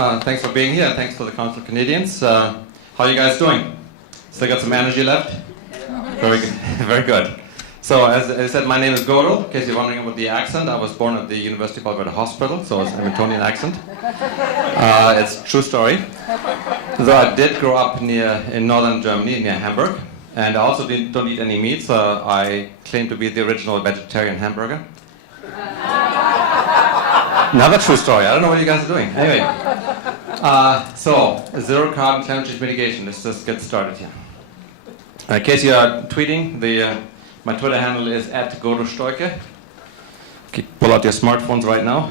Thanks for being here. Thanks for the Council of Canadians. How are you guys doing? Still got some energy left? Very good. Very good. So as I said, my name is Godo. In case you're wondering about the accent, I was born at the University of Alberta Hospital, so it's an Edmontonian accent. It's a true story. So I did grow up in northern Germany, near Hamburg, and I also don't eat any meat, so I claim to be the original vegetarian hamburger. Another true story. I don't know what you guys are doing. Anyway, so zero carbon climate change mitigation. Let's just get started here. In case you are tweeting, my Twitter handle is @Godo Stoyke. Okay, pull out your smartphones right now.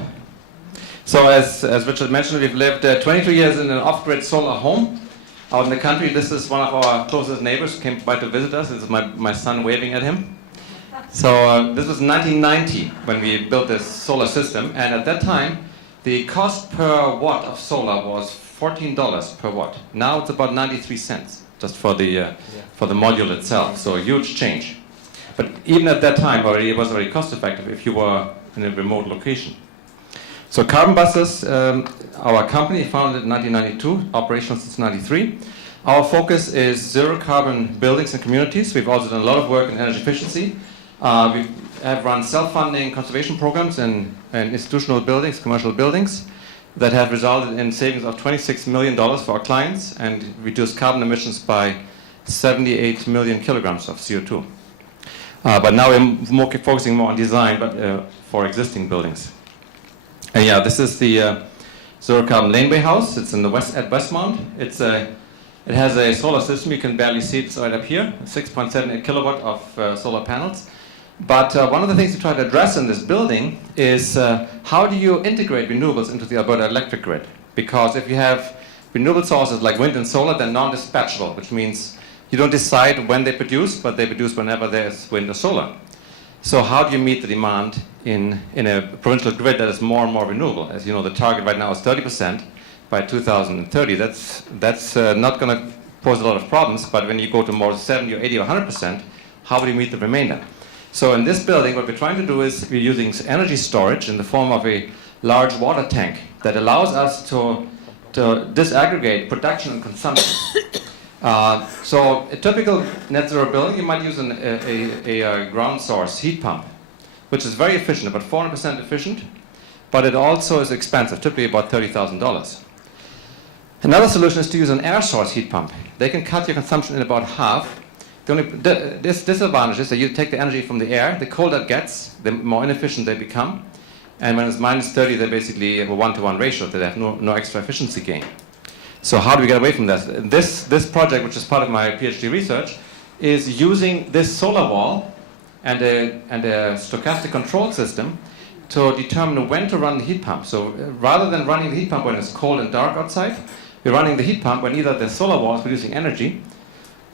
So as Richard mentioned, we've lived 22 years in an off-grid solar home out in the country. This is one of our closest neighbors who came by to visit us. This is my son waving at him. So this was 1990 when we built this solar system, and at that time the cost per watt of solar was $14 per watt. Now it's about 93 cents just for the module itself, so a huge change. But even at that time it was very cost effective if you were in a remote location. So Carbon Busters, our company, founded in 1992, operational since 93. Our focus is zero carbon buildings and communities. We've also done a lot of work in energy efficiency. We have run self-funding conservation programs in institutional buildings, commercial buildings, that have resulted in savings of $26 million for our clients and reduced carbon emissions by 78 million kilograms of CO2. But now we're focusing more on design, but for existing buildings. And yeah, this is the zero carbon laneway house. It's in at Westmount. It has a solar system. You can barely see it. It's right up here. 6.78 kilowatt of solar panels. But one of the things we try to address in this building is how do you integrate renewables into the Alberta electric grid? Because if you have renewable sources like wind and solar, they're non-dispatchable, which means you don't decide when they produce, but they produce whenever there's wind or solar. So how do you meet the demand in a provincial grid that is more and more renewable? As you know, the target right now is 30% by 2030. That's not going to pose a lot of problems, but when you go to more 70 or 80 or 100%, how will you meet the remainder? So in this building, what we're trying to do is we're using energy storage in the form of a large water tank that allows us to disaggregate production and consumption. So a typical net zero building, you might use a ground source heat pump, which is very efficient, about 400% efficient, but it also is expensive, typically about $30,000. Another solution is to use an air source heat pump. They can cut your consumption in about half. The only disadvantage is that you take the energy from the air. The colder it gets, the more inefficient they become. And when it's minus 30, they basically have a 1-to-1 ratio. They have no extra efficiency gain. So how do we get away from that? This project, which is part of my PhD research, is using this solar wall and a stochastic control system to determine when to run the heat pump. So rather than running the heat pump when it's cold and dark outside, we're running the heat pump when either the solar wall is producing energy.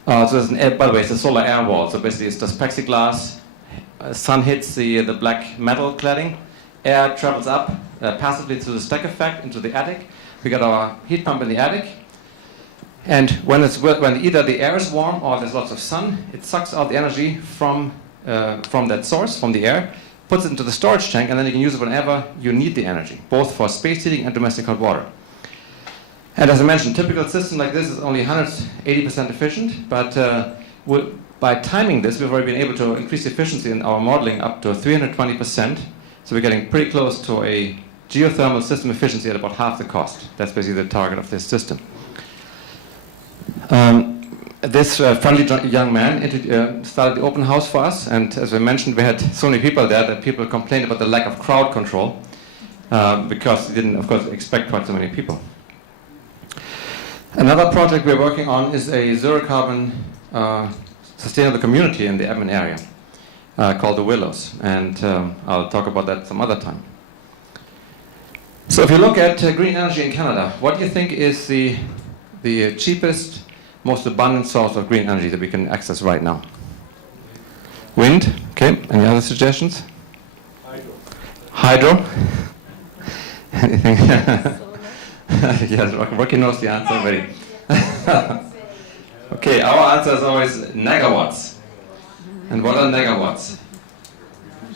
So there's by the way, it's a solar air wall. So basically it's just plexiglass, sun hits the black metal cladding, air travels up passively through the stack effect into the attic. We got our heat pump in the attic. And when either the air is warm or there's lots of sun, it sucks out the energy from that source, from the air, puts it into the storage tank, and then you can use it whenever you need the energy, both for space heating and domestic hot water. And as I mentioned, a typical system like this is only 180% efficient, but by timing this, we've already been able to increase efficiency in our modeling up to 320%. So we're getting pretty close to a geothermal system efficiency at about half the cost. That's basically the target of this system. This friendly young man started the open house for us, and as I mentioned, we had so many people there that people complained about the lack of crowd control because they didn't, of course, expect quite so many people. Another project we're working on is a zero-carbon sustainable community in the Edmonton area called the Willows, and I'll talk about that some other time. So if you look at green energy in Canada, what do you think is the cheapest, most abundant source of green energy that we can access right now? Wind? Okay, any other suggestions? Hydro? Anything? Yes, Rocky knows the answer already. Okay, our answer is always negawatts. And what are negawatts?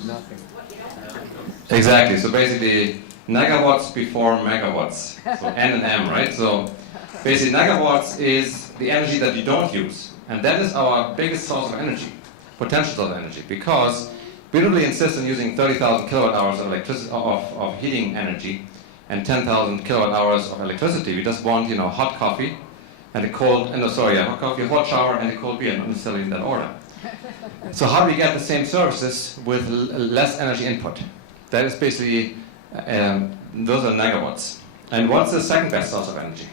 Nothing. Exactly, so basically negawatts before megawatts. So N and M, right? So basically negawatts is the energy that you don't use. And that is our biggest source of energy, potential source of energy, because we don't really insist on using 30,000 kilowatt hours of electricity, of heating energy, and 10,000 kilowatt hours of electricity. We just want, hot coffee and a hot coffee, a hot shower, and a cold beer, not necessarily in that order. So how do we get the same services with less energy input? That is basically, those are negawatts. And what's the second best source of energy?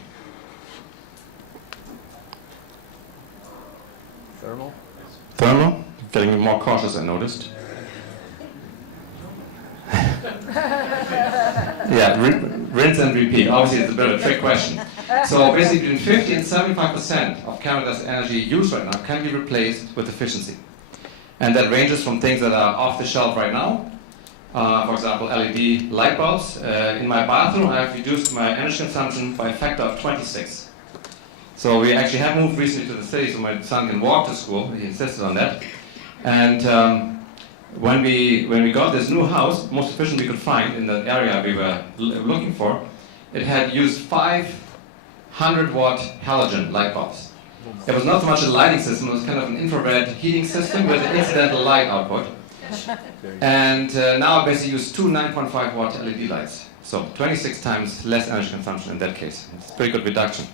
Thermal? Thermal? Getting more cautious, I noticed. Yeah, rinse and repeat. Obviously, it's a bit of a trick question. So basically, between 50 and 75% of Canada's energy used right now can be replaced with efficiency. And that ranges from things that are off the shelf right now. For example, LED light bulbs. In my bathroom, I've reduced my energy consumption by a factor of 26. So we actually have moved recently to the city so my son can walk to school. He insisted on that. And when we got this new house, most efficient we could find in the area we were looking for, it had used 500-watt halogen light bulbs. It was not so much a lighting system, it was kind of an infrared heating system with an incidental light output. And now I basically use two 9.5-watt LED lights. So 26 times less energy consumption in that case. It's a pretty good reduction.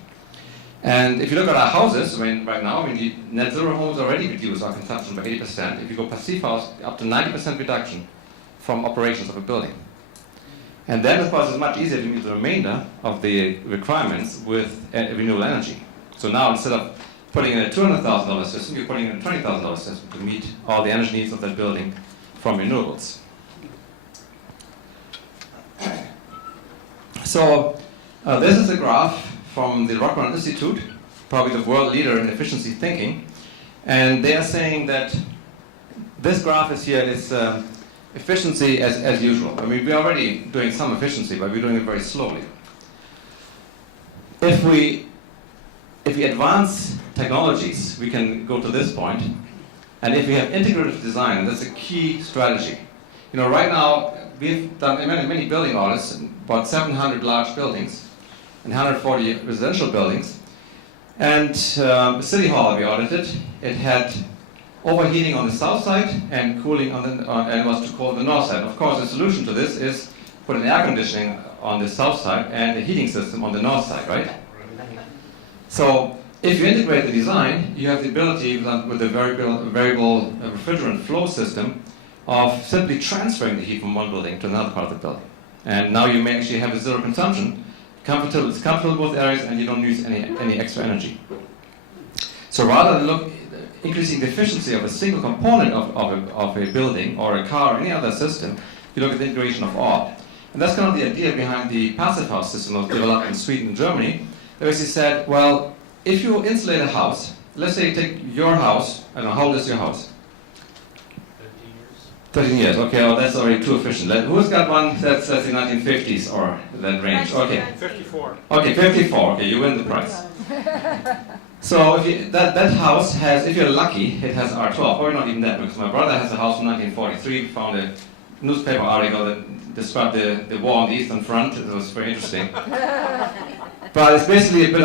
And if you look at our houses, right now, the net zero homes already reduce our consumption by 80%. If you go passive house, up to 90% reduction from operations of a building. And then, of course, it's much easier to meet the remainder of the requirements with renewable energy. So now, instead of putting in a $200,000 system, you're putting in a $20,000 system to meet all the energy needs of that building from renewables. So this is a graph from the Rockwell Institute, probably the world leader in efficiency thinking. And they are saying that this graph is efficiency as usual. I mean, we're already doing some efficiency, but we're doing it very slowly. If we advance technologies, we can go to this point. And if we have integrative design, and that's a key strategy. Right now, we've done many building audits, about 700 large buildings, and 140 residential buildings. And City Hall we audited, it had overheating on the south side and cooling and it was too cold on the north side. Of course, the solution to this is put an air conditioning on the south side and a heating system on the north side, right? So if you integrate the design, you have the ability with the variable refrigerant flow system of simply transferring the heat from one building to another part of the building. And now you may actually have a zero consumption. It's comfortable in both areas and you don't use any extra energy. So rather than increasing the efficiency of a single component of a building or a car or any other system, you look at the integration of all. And that's kind of the idea behind the passive house system that was developed in Sweden and Germany. They basically said, well, if you insulate a house, let's say you take your house, I don't know, how old is your house? 13 years, okay, well that's already too efficient. Who's got one that's the 1950s or that range? Okay. 54. Okay, 54, okay, you win the prize. So if that house has, if you're lucky, it has R12, probably not even that, because my brother has a house from 1943, we found a newspaper article that described the war on the Eastern Front, it was very interesting. But it's basically a bit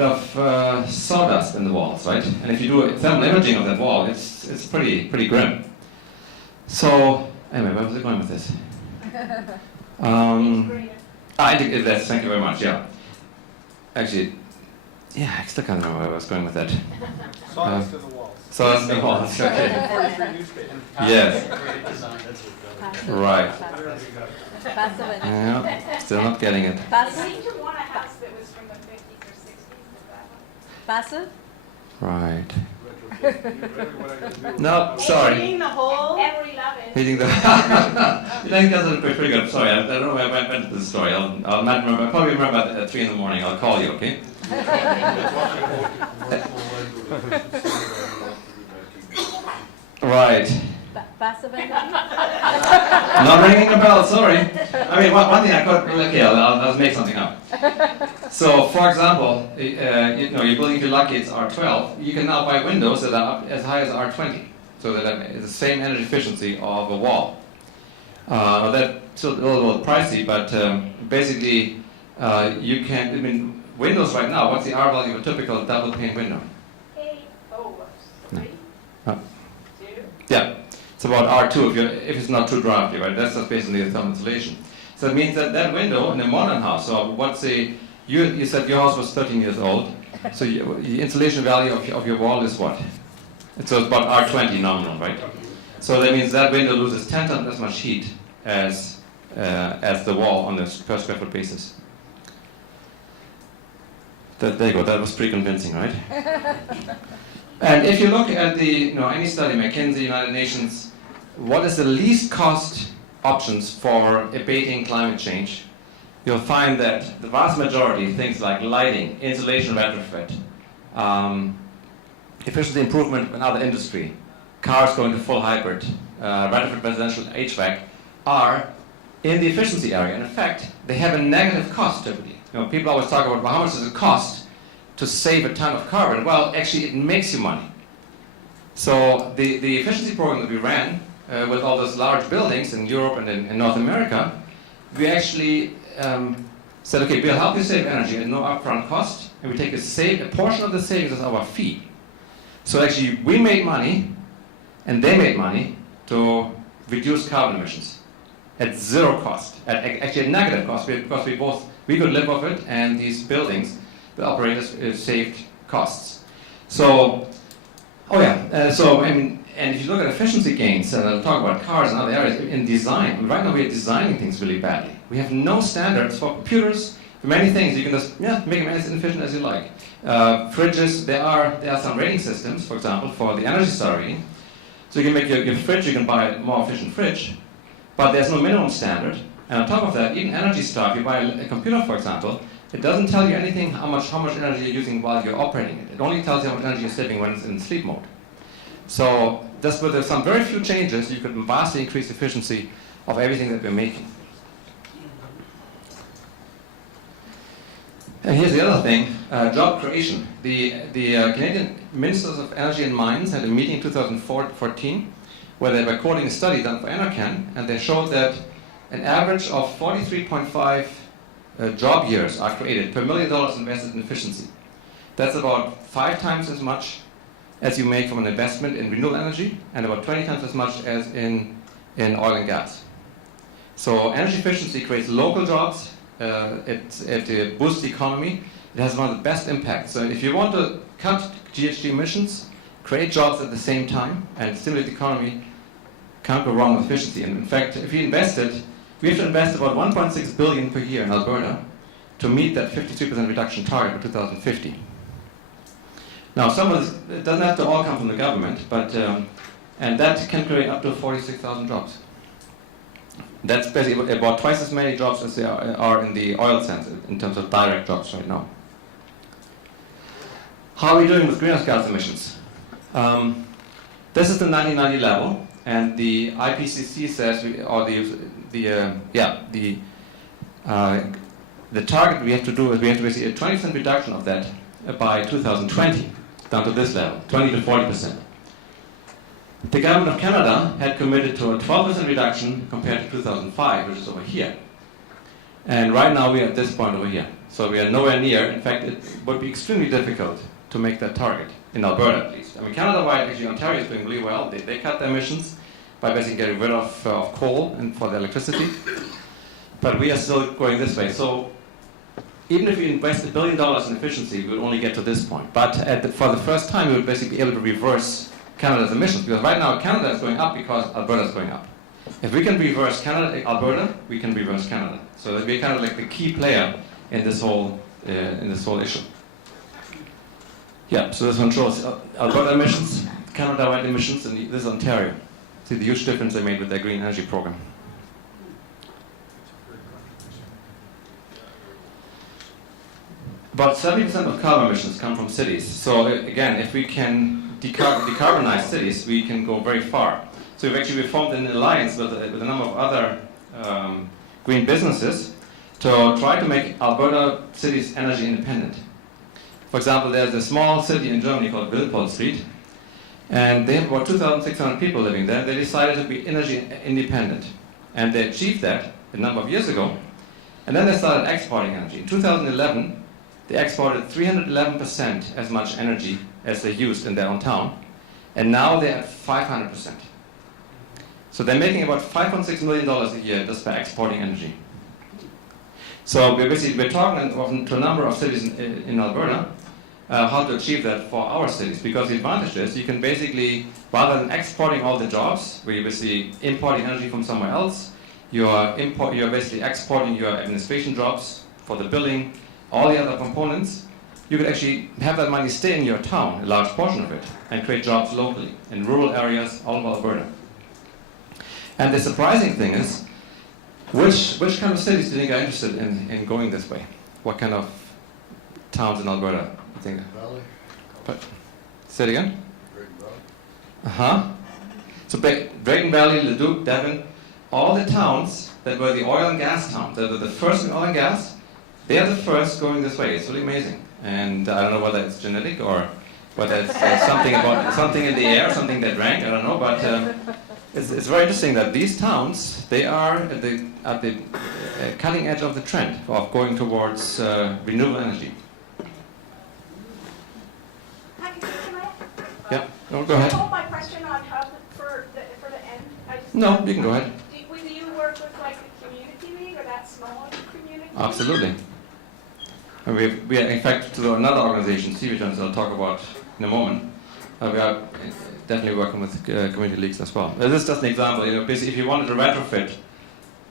of sawdust in the walls, right? And if you do a thermal imaging of that wall, it's pretty grim. So, anyway, where was I going with this? Thank you very much, yeah. Actually, yeah, I still can't remember where I was going with that. Sawdust in the walls. Sawdust in the walls, okay. 43 newspaper. Yes. Right. Yeah, still not getting it. I seem to want a house that was from the 50s or 60s. Is that one? Passive? Right. No, sorry. Heating the whole. Every love it. Hitting the. I think that's pretty good. Sorry, I don't know where I went to the story. I'll probably remember at 3 in the morning. I'll call you, okay? Right. Passive energy? Not ringing a bell, sorry. I mean, one thing I could, okay, I'll make something up. So, for example, your building, if you're lucky, it's R12. You can now buy windows that are up as high as R20. So that it's the same energy efficiency of a wall. That still a little pricey, but basically you can, I mean, windows right now, what's the R value of a typical double pane window? 3, No. 2. Yeah, it's about R2 if it's not too drafty, right? That's just basically the thermal insulation. So it means that that window in a modern house, so what's the, you said your house was 13 years old, so the insulation value of your wall is what? So it's about R20 nominal, right? So that means that window loses 10 times as much heat as the wall on the per square foot basis. There you go, that was pretty convincing, right? And if you look at the, any study, McKinsey, United Nations, what is the least cost options for abating climate change? You'll find that the vast majority, things like lighting, insulation retrofit, efficiency improvement in other industry, cars going to full hybrid, retrofit residential HVAC, are in the efficiency area. And in fact, they have a negative cost typically. People always talk about, well, how much does it cost to save a ton of carbon? Well, actually, it makes you money. So the efficiency program that we ran with all those large buildings in Europe and in North America, we actually said, okay, we'll help you save energy at no upfront cost, and we take a portion of the savings as our fee. So actually, we made money, and they made money to reduce carbon emissions at zero cost, actually at negative cost, because we could live off it, and these buildings, the operators saved costs. So, and if you look at efficiency gains, and I'll talk about cars and other areas, in design, right now we are designing things really badly. We have no standards for computers, for many things. You can just make them as inefficient as you like. Fridges, there are some rating systems, for example, for the Energy Star rating. So you can make your fridge, you can buy a more efficient fridge, but there's no minimum standard. And on top of that, even Energy Star, if you buy a computer, for example, it doesn't tell you anything how much energy you're using while you're operating it. It only tells you how much energy you're saving when it's in sleep mode. So just with some very few changes, you could vastly increase efficiency of everything that we're making. And here's the other thing, job creation. The Canadian Ministers of Energy and Mines had a meeting in 2014 where they were quoting a study done for Enercan, and they showed that an average of 43.5 job years are created per $1 million invested in efficiency. That's about 5 times as much as you make from an investment in renewable energy, and about 20 times as much as in oil and gas. So energy efficiency creates local jobs, it boosts the economy, it has one of the best impacts. So if you want to cut GHG emissions, create jobs at the same time, and stimulate the economy, can't go wrong with efficiency. And in fact, if we invested, we have to invest about $1.6 billion per year in Alberta to meet that 53% reduction target for 2050. Now, it doesn't have to all come from the government, but and that can create up to 46,000 jobs. That's basically about twice as many jobs as there are in the oil sands in terms of direct jobs right now. How are we doing with greenhouse gas emissions? This is the 1990 level, and the IPCC says, the target we have to do is we have to basically a 20% reduction of that by 2020, down to this level, 20 to 40%. The government of Canada had committed to a 12% reduction compared to 2005, which is over here. And right now we are at this point over here. So we are nowhere near. In fact, it would be extremely difficult to make that target, in Alberta at least. I mean, Canada-wide, actually Ontario is doing really well. They cut their emissions by basically getting rid of coal and for the electricity. But we are still going this way. So even if we invest $1 billion in efficiency, we would only get to this point. But for the first time, we would basically be able to reverse Canada's emissions. Because right now, Canada is going up because Alberta is going up. If we can reverse Alberta, we can reverse Canada. So that we're kind of like the key player in this whole issue. Yeah, so this one shows Alberta emissions, Canada-wide emissions, and this is Ontario. See the huge difference they made with their green energy program. About 70% of carbon emissions come from cities. So again, if we can decarbonize cities, we can go very far. So we've formed an alliance with a number of other green businesses to try to make Alberta cities energy independent. For example, there's a small city in Germany called Wilpol Street, and they have about 2,600 people living there. They decided to be energy independent, and they achieved that a number of years ago. And then they started exporting energy. In 2011, they exported 311% as much energy as they used in their own town. And now they're at 500%. So they're making about $5.6 million a year just by exporting energy. So we're talking to a number of cities in Alberta how to achieve that for our cities, because the advantage is you can basically, rather than exporting all the jobs, where you're basically importing energy from somewhere else, you're basically exporting your administration jobs for the building, all the other components. You could actually have that money stay in your town, a large portion of it, and create jobs locally in rural areas all over Alberta. And the surprising thing is, which kind of cities do you think are interested in going this way? What kind of towns in Alberta, you think? Valley. But, say it again? Drayton Valley. Uh-huh. So Drayton Valley, Leduc, Devon, all the towns that were the oil and gas towns, that were the first in oil and gas, they are the first going this way. It's really amazing. And I don't know whether it's genetic or whether it's something in the air, something they drank, I don't know, but it's very interesting that these towns, they are at the cutting edge of the trend of going towards renewable energy. Hi, can I? Yeah, no, go ahead. Can I hold my question on Hub for the end? No, you can go ahead. Do you work with like the community league or that smaller community? Absolutely. And we are, in fact, to another organization, CV Terms, I'll talk about in a moment. We are definitely working with community leagues as well. This is just an example. Basically, if you wanted to retrofit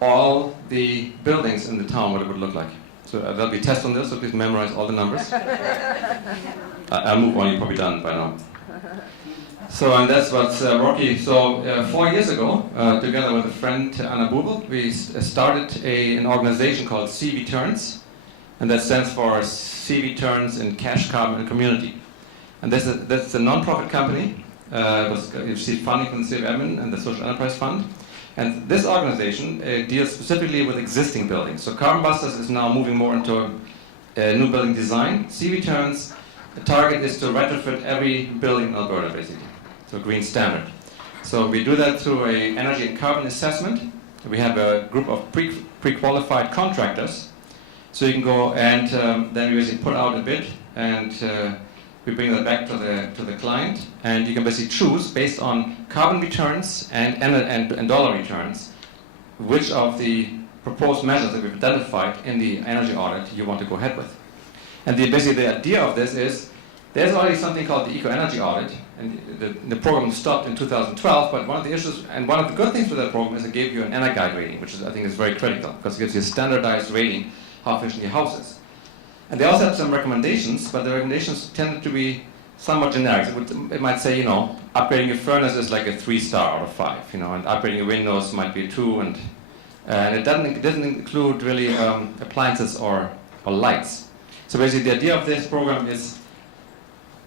all the buildings in the town, what it would look like. So there'll be tests on this, so please memorize all the numbers. I'll move on, you're probably done by now. So, and that's what's Rocky. So 4 years ago, together with a friend, Anna Bubel, we started an organization called CV Turns, and that stands for CV Turns in Cash, Carbon, and Community. And that's a non-profit company. It received funding from the City of Edmonton and the Social Enterprise Fund. And this organization deals specifically with existing buildings. So Carbon Busters is now moving more into new building design. CV Turns, the target is to retrofit every building in Alberta, basically. So green standard. So we do that through an energy and carbon assessment. We have a group of pre-qualified contractors. So you can go and then we basically put out a bid, and we bring that back to the client, and you can basically choose based on carbon returns and dollar returns which of the proposed measures that we've identified in the energy audit you want to go ahead with. And basically the idea of this is there's already something called the Eco-Energy Audit, and the program stopped in 2012, but one of the issues and one of the good things with that program is it gave you an EnerGuide rating, which I think is very critical because it gives you a standardized rating how efficient your house is. And they also have some recommendations, but the recommendations tended to be somewhat generic. It might say, upgrading your furnace is like a 3-star out of 5, and upgrading your windows might be a 2, and it doesn't include really appliances or lights. So basically, the idea of this program is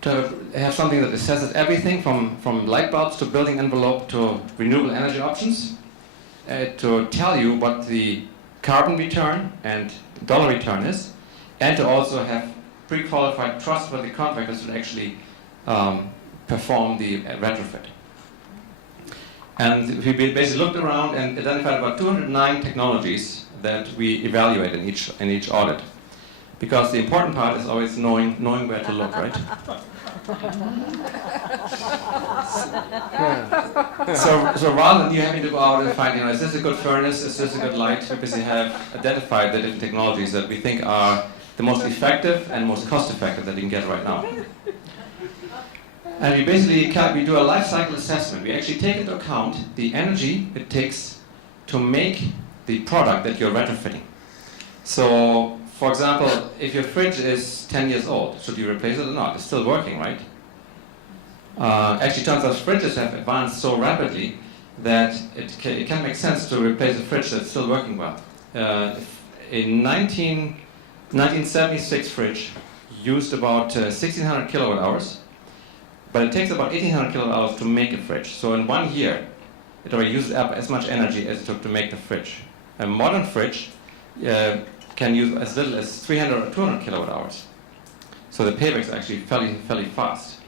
to have something that assesses everything from light bulbs to building envelope to renewable energy options, to tell you what the carbon return and dollar return is, and to also have pre-qualified, trustworthy contractors to actually perform the retrofit. And we basically looked around and identified about 209 technologies that we evaluate in each audit. Because the important part is always knowing where to look, right? So rather than you having to go out and find, is this a good furnace, is this a good light, we basically have identified the different technologies that we think are the most effective and most cost-effective that you can get right now. And we basically do a life cycle assessment. We actually take into account the energy it takes to make the product that you're retrofitting. So, for example, if your fridge is 10 years old, should you replace it or not? It's still working, right? Actually, turns out fridges have advanced so rapidly that it can make sense to replace a fridge that's still working well. In 1976 fridge used about 1,600 kilowatt hours, but it takes about 1,800 kilowatt hours to make a fridge. So in 1 year, it already uses up as much energy as it took to make the fridge. A modern fridge can use as little as 300 or 200 kilowatt hours. So the payback is actually fairly fast.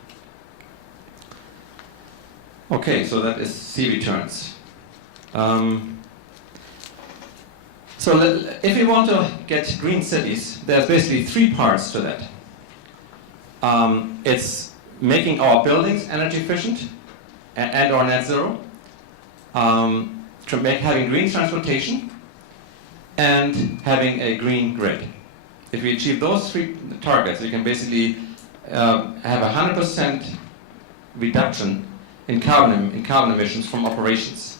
Okay, so that is CV Turns. So if we want to get green cities, there's basically 3 parts to that. It's making our buildings energy efficient and or net zero, having green transportation, and having a green grid. If we achieve those 3 targets, we can basically have 100% reduction in carbon emissions from operations.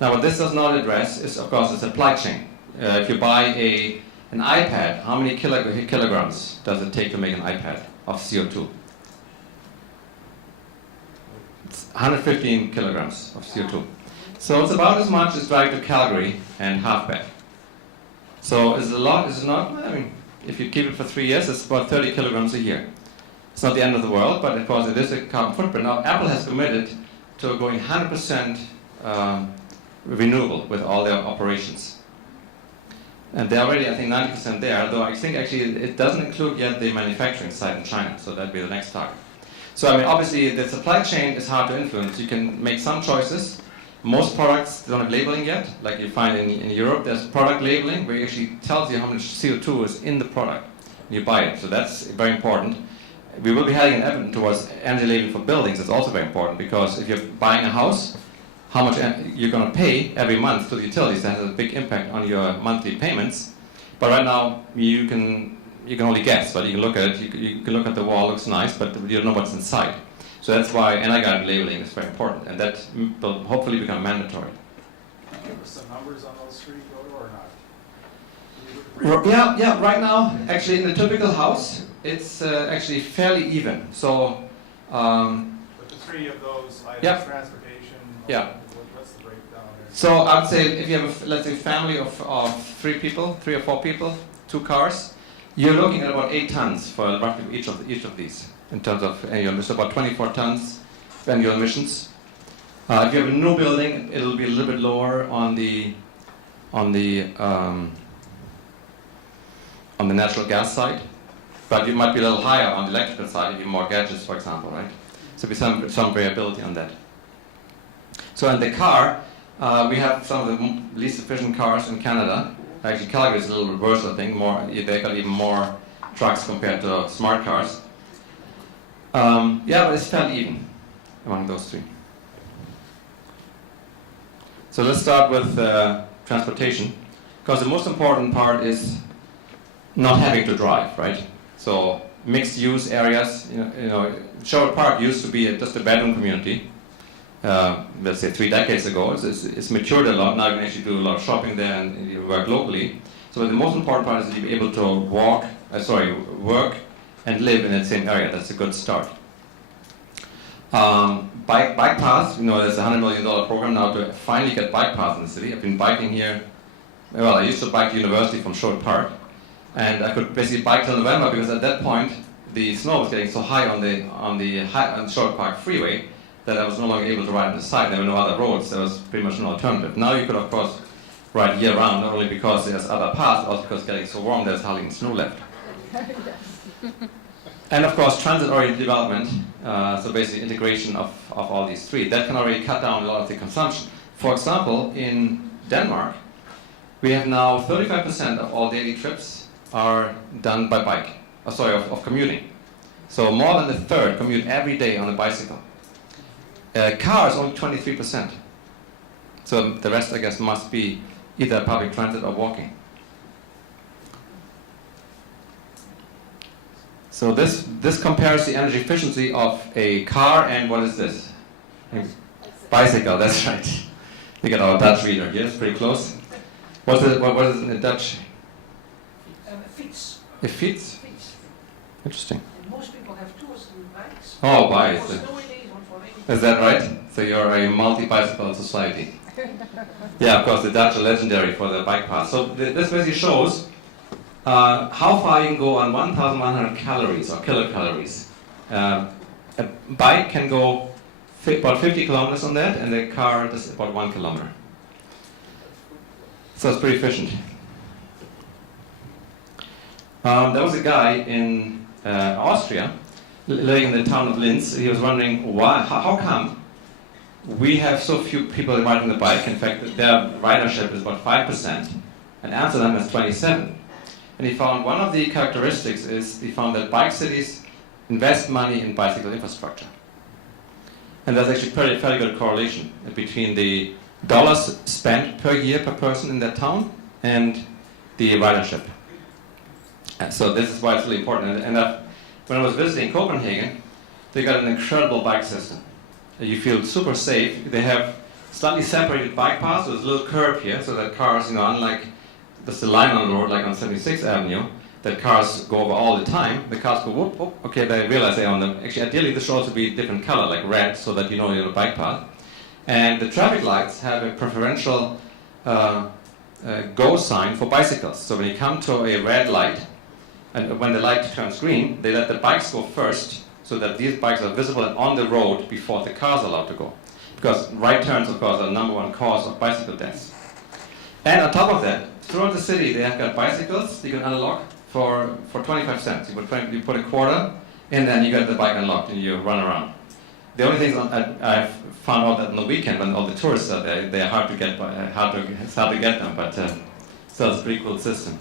Now, what this does not address is, of course, the supply chain. If you buy an iPad, how many kilograms does it take to make an iPad of CO2? It's 115 kilograms of CO2. So it's about as much as driving to Calgary and half back. So is it a lot? Is it not? I mean, if you keep it for 3 years, it's about 30 kilograms a year. It's not the end of the world, but of course it is a carbon footprint. Now, Apple has committed to going 100% renewable with all their operations. And they're already, I think, 90% there, though I think actually it doesn't include yet the manufacturing site in China, so that'd be the next target. So, I mean, obviously the supply chain is hard to influence. You can make some choices. Most products don't have labeling yet, like you find in Europe. There's product labeling where it actually tells you how much CO2 is in the product. You buy it, so that's very important. We will be heading in Edmonton towards energy labeling for buildings. It's also very important because if you're buying a house, how much you're going to pay every month to the utilities, that has a big impact on your monthly payments. But right now, you can only guess, but you can look at it. You can look at the wall, looks nice, but you don't know what's inside. So that's why energy labeling is very important, and that will hopefully become mandatory. Can you give us some numbers on those 3, Godo, or not? Yeah. Right now, actually, in a typical house, it's actually fairly even. So. But the 3 of those items, Yeah. transportation. Yeah. What's the breakdown there? So I would say if you have, let's say, family of 3 people, 3 or 4 people, 2 cars, you're looking at about 8 tons for roughly each of these in terms of annual emissions. About 24 tons of annual emissions. If you have a new building, it'll be a little bit lower on the natural gas side, but it might be a little higher on the electrical side if you have more gadgets, for example, right? So there'll be some variability on that. So in the car, we have some of the least efficient cars in Canada. Actually, Calgary is a little reverse, I think. They got even more trucks compared to smart cars. But it's fairly even among those 3. So let's start with transportation, because the most important part is not having to drive, right? So mixed-use areas. Sherwood Park used to be just a bedroom community. Let's say 3 decades ago. It's matured a lot. Now you can actually do a lot of shopping there and you work locally. So the most important part is to be able to work and live in that same area. That's a good start. Bike paths, there's a $100 million program now to finally get bike paths in the city. I've been biking here. Well, I used to bike to university from Sherwood Park. And I could basically bike till November because at that point the snow was getting so high on the Sherwood Park freeway that I was no longer able to ride on the side. There were no other roads. There was pretty much no alternative. Now you could, of course, ride year-round, not only because there's other paths, but also because it's getting so warm there's hardly any snow left. And, of course, transit-oriented development, so basically integration of all these 3. That can already cut down a lot of the consumption. For example, in Denmark, we have now 35% of all daily trips are done by bike, of commuting. So more than a third commute every day on a bicycle. Cars, only 23%. So the rest, I guess, must be either public transit or walking. So this compares the energy efficiency of a car and what is this? Bicycle, that's right. You get our Dutch reader here, it's pretty close. What is it in Dutch? Fiets. A fiets? Fiets. Interesting. And most people have 2 or 3 bikes. Oh, bikes. For snowy days, one for rainy. Is that right? So you're a multi-bicycle society. Yeah, of course, the Dutch are legendary for their bike paths. So this basically shows how far you can go on 1,100 calories or kilocalories. A bike can go about 50 kilometers on that, and the car does about 1 kilometer. So it's pretty efficient. There was a guy in Austria, living in the town of Linz. He was wondering how come we have so few people riding the bike. In fact, their ridership is about 5%, and Amsterdam has 27. And he found one of the characteristics is he found that bike cities invest money in bicycle infrastructure. And there's actually fairly good correlation between the dollars spent per year per person in that town and the ridership. And so this is why it's really important. And when I was visiting Copenhagen, they got an incredible bike system. You feel super safe. They have slightly separated bike paths. So there's a little curb here, so that cars, unlike there's a line on the road, like on 76th Avenue, that cars go over all the time. The cars go whoop, whoop. Okay, they realize they're on them. Actually, ideally, this should also be a different color, like red, so that you know you're on a bike path. And the traffic lights have a preferential go sign for bicycles. So when you come to a red light, and when the light turns green, they let the bikes go first, so that these bikes are visible and on the road before the cars are allowed to go. Because right turns, of course, are the number one cause of bicycle deaths. And on top of that, throughout the city, they have got bicycles you can unlock for 25 cents. You put a quarter, and then you get the bike unlocked, and you run around. The only thing I've found out that on the weekend, when all the tourists are there, they're hard to get, it's hard to get them, but still, it's a pretty cool system.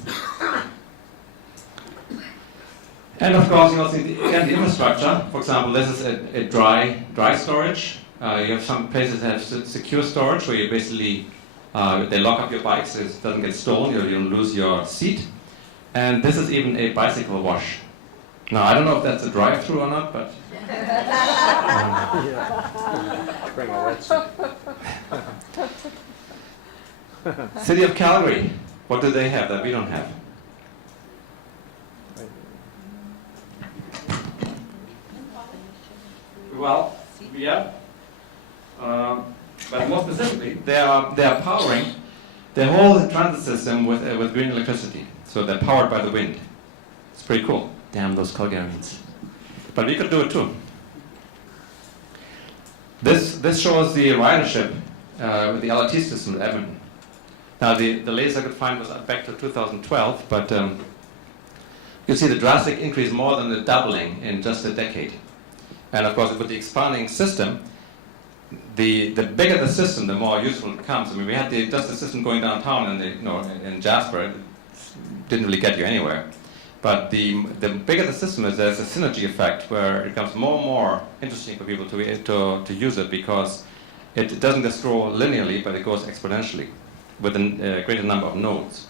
And of course, you also see the infrastructure. For example, this is a dry storage. You have some places that have secure storage, where you basically they lock up your bike so it doesn't get stolen, you don't lose your seat. And this is even a bicycle wash. Now, I don't know if that's a drive-through or not, but... Bring a wetsuit. City of Calgary, what do they have that we don't have? Well, yeah. But more specifically, they are powering the whole transit system with green electricity. So they're powered by the wind. It's pretty cool. Damn those Calgarians. But we could do it too. This shows the ridership with the LRT system at Edmonton. Now the latest I could find was back to 2012, but you see the drastic increase, more than the doubling in just a decade. And of course, with the expanding system, the bigger the system, the more useful it becomes. I mean, we had just the system going downtown, and in Jasper, it didn't really get you anywhere. But the bigger the system is, there's a synergy effect where it becomes more and more interesting for people to use it, because it doesn't just grow linearly, but it goes exponentially with a greater number of nodes.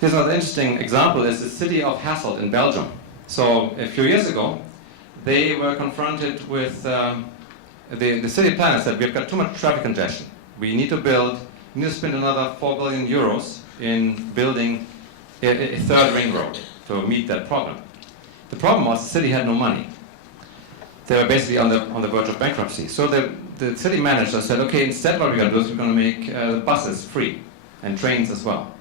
Here's another interesting example: is the city of Hasselt in Belgium. So a few years ago, they were confronted with the city planner said, we've got too much traffic congestion. We need to spend another 4 billion euros in building a third ring road to meet that problem. The problem was the city had no money. They were basically on the verge of bankruptcy. So the city manager said, okay, instead what we're going to do is we're going to make the buses free and trains as well.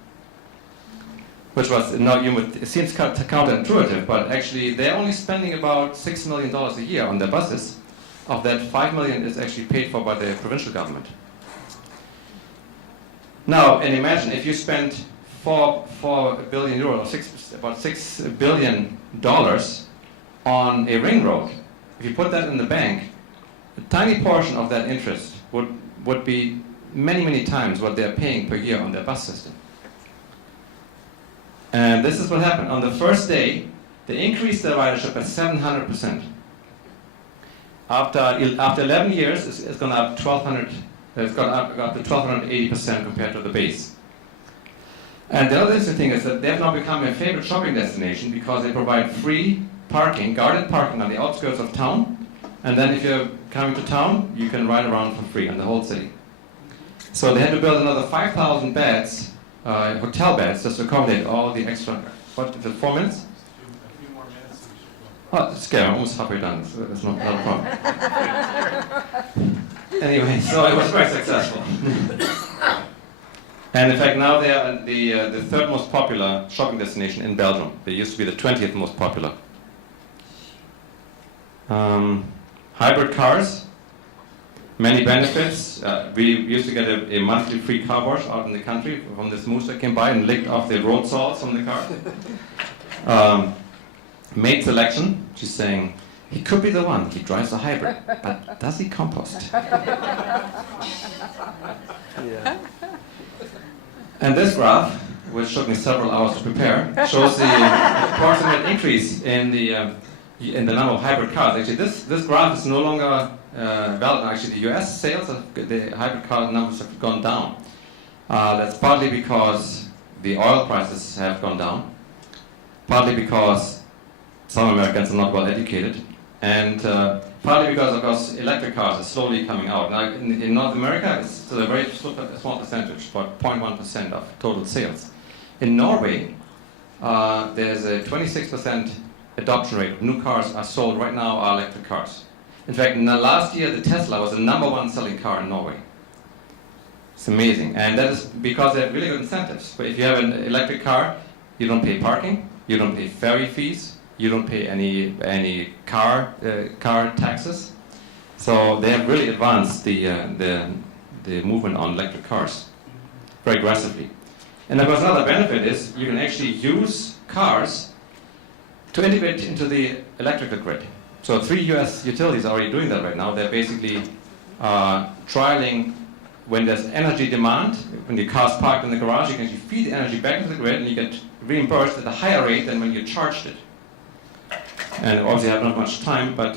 Which was, it seems counterintuitive, but actually they're only spending about $6 million a year on their buses. Of that, $5 million is actually paid for by the provincial government. Now, and imagine if you spend 4 billion euros, about $6 billion on a ring road. If you put that in the bank, a tiny portion of that interest would be many, many times what they're paying per year on their bus system. And this is what happened. On the first day, they increased their ridership by 700%. After 11 years, it's gone up 1,200. It's gone up to 1,280% compared to the base. And the other interesting thing is that they have now become a favorite shopping destination because they provide free parking, guarded parking on the outskirts of town. And then if you're coming to town, you can ride around for free in the whole city. So they had to build another 5,000 beds, hotel beds, just to accommodate all the extra. What, is it 4 minutes? A few more minutes and we should Oh, go. it's scary. I'm almost halfway done, so that's not a problem. Anyway, so it was very successful. And in fact, now they are the third most popular shopping destination in Belgium. They used to be the 20th most popular. Hybrid cars, many benefits. We used to get a monthly free car wash out in the country from this moose that came by and licked off the road salts from the car. Mate selection, she's saying, he could be the one, he drives a hybrid, but does he compost? Yeah. And this graph, which took me several hours to prepare, shows the approximate increase in the number of hybrid cars. Actually, this graph is no longer valid. Actually, the US sales of the hybrid car numbers have gone down. That's partly because the oil prices have gone down, partly because some Americans are not well educated, and partly because, of course, electric cars are slowly coming out. Now, in North America, it's still a very small percentage, about 0.1% of total sales. In Norway, there's a 26% adoption rate of new cars are sold right now are electric cars. In fact, in the last year, the Tesla was the #1 selling car in Norway. It's amazing, and that is because they have really good incentives. But if you have an electric car, you don't pay parking, you don't pay ferry fees, you don't pay any car taxes. So they have really advanced the movement on electric cars very aggressively. And of course, another benefit is you can actually use cars to integrate into the electrical grid. So 3 US utilities are already doing that right now. They're basically trialing when there's energy demand, when your car's parked in the garage, you can actually feed the energy back into the grid and you get reimbursed at a higher rate than when you charged it. And obviously I have not much time, but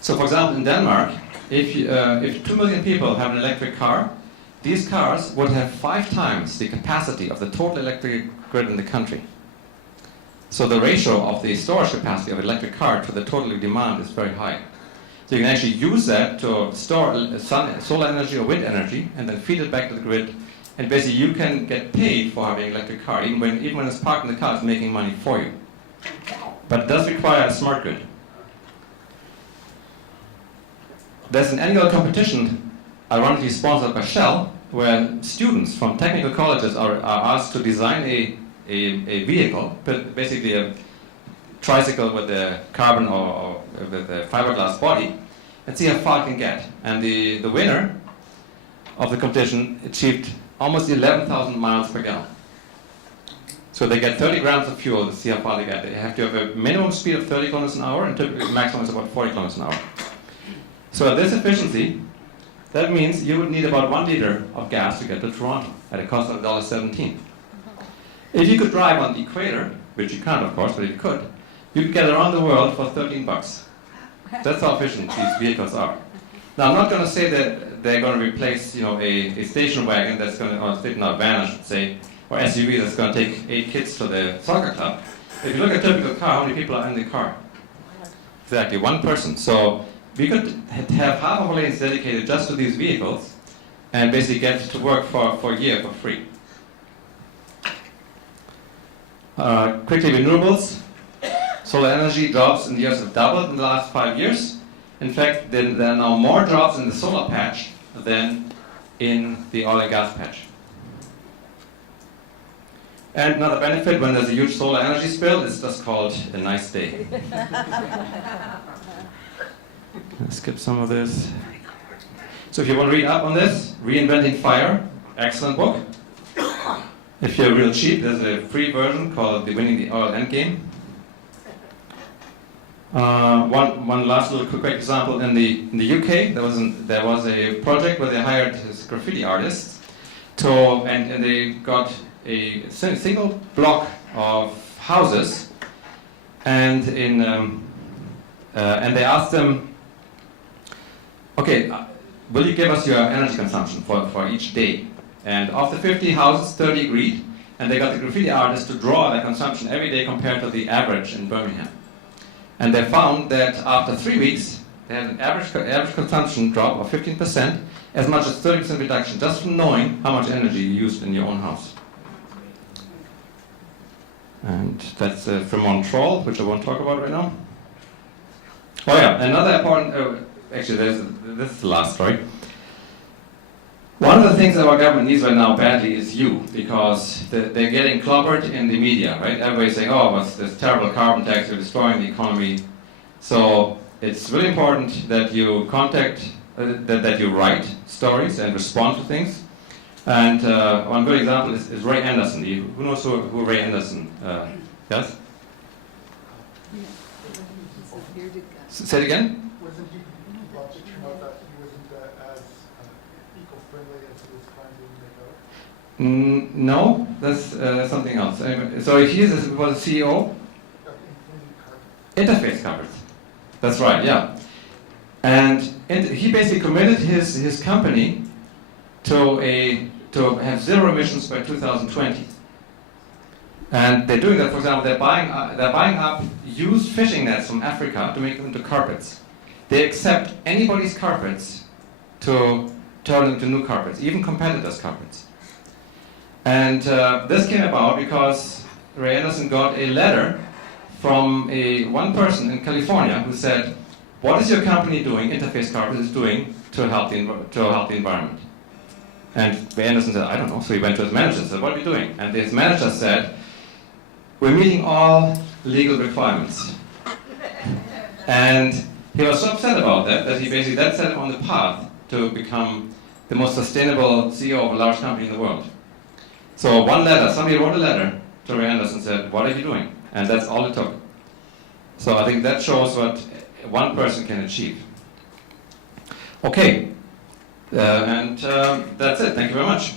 so for example in Denmark, if 2 million people have an electric car, these cars would have 5 times the capacity of the total electric grid in the country. So the ratio of the storage capacity of an electric car to the total demand is very high. So you can actually use that to store solar energy or wind energy and then feed it back to the grid. And basically you can get paid for having an electric car. Even when it's parked in the car, it's making money for you. But it does require a smart grid. There's an annual competition, ironically sponsored by Shell, where students from technical colleges are asked to design a vehicle, basically a tricycle with a carbon or with a fiberglass body, and see how far it can get. And the winner of the competition achieved almost 11,000 miles per gallon. So they get 30 grams of fuel to see how far they get. They have to have a minimum speed of 30 kilometers an hour, and typically the maximum is about 40 kilometers an hour. So at this efficiency, that means you would need about 1 liter of gas to get to Toronto at a cost of $1.17. If you could drive on the equator, which you can't of course, but if you could get around the world for 13 bucks. That's how efficient these vehicles are. Now I'm not going to say that they're going to replace, a station wagon that's going to, or a van I should say, or SUV that's going to take 8 kids to the soccer club. If you look at a typical car, how many people are in the car? Exactly, 1 person. So we could have half of our lanes dedicated just to these vehicles and basically get to work for a year for free. Quickly, renewables. Solar energy jobs in the US have doubled in the last 5 years. In fact, there are now more jobs in the solar patch than in the oil and gas patch. And another benefit when there's a huge solar energy spill, it's just called a nice day. Let's skip some of this. So if you want to read up on this, Reinventing Fire, excellent book. If you're real cheap, there's a free version called Winning the Oil Endgame. One last little quick example. In the UK, there was a project where they hired this graffiti artists and they got a single block of houses, and they asked them, okay, will you give us your energy consumption for each day? And of the 50 houses, 30 agreed, and they got the graffiti artists to draw their consumption every day compared to the average in Birmingham. And they found that after 3 weeks, they had an average consumption drop of 15%, as much as 30% reduction, just from knowing how much energy you used in your own house. And that's from Montreal, which I won't talk about right now. Oh yeah, another important, actually this is the last story. One of the things that our government needs right now badly is you, because they're getting clobbered in the media, right? Everybody's saying, oh, what's this terrible carbon tax, you're destroying the economy. So it's really important that you that you write stories and respond to things. And one good example is Ray Anderson. Who knows who Ray Anderson? Yes? Say it again? Wasn't he about to turn out that he wasn't as eco-friendly as he was trying to make out? No, that's something else. Anyway, so he was a CEO. Interface carpets. That's right, yeah. And he basically committed his company to have zero emissions by 2020. And they're doing that. For example, they're buying up used fishing nets from Africa to make them into carpets. They accept anybody's carpets to turn them into new carpets, even competitors' carpets. And this came about because Ray Anderson got a letter from one person in California who said, "What is your company doing? Interface Carpet is doing to help the environment." And Ray Anderson said, "I don't know." So he went to his manager and said, "What are we doing?" And his manager said, "We're meeting all legal requirements." And he was so upset about that he basically then set him on the path to become the most sustainable CEO of a large company in the world. So somebody wrote a letter to Ray Anderson and said, "What are you doing?" And that's all it took. So I think that shows what one person can achieve. Okay, and that's it. Thank you very much.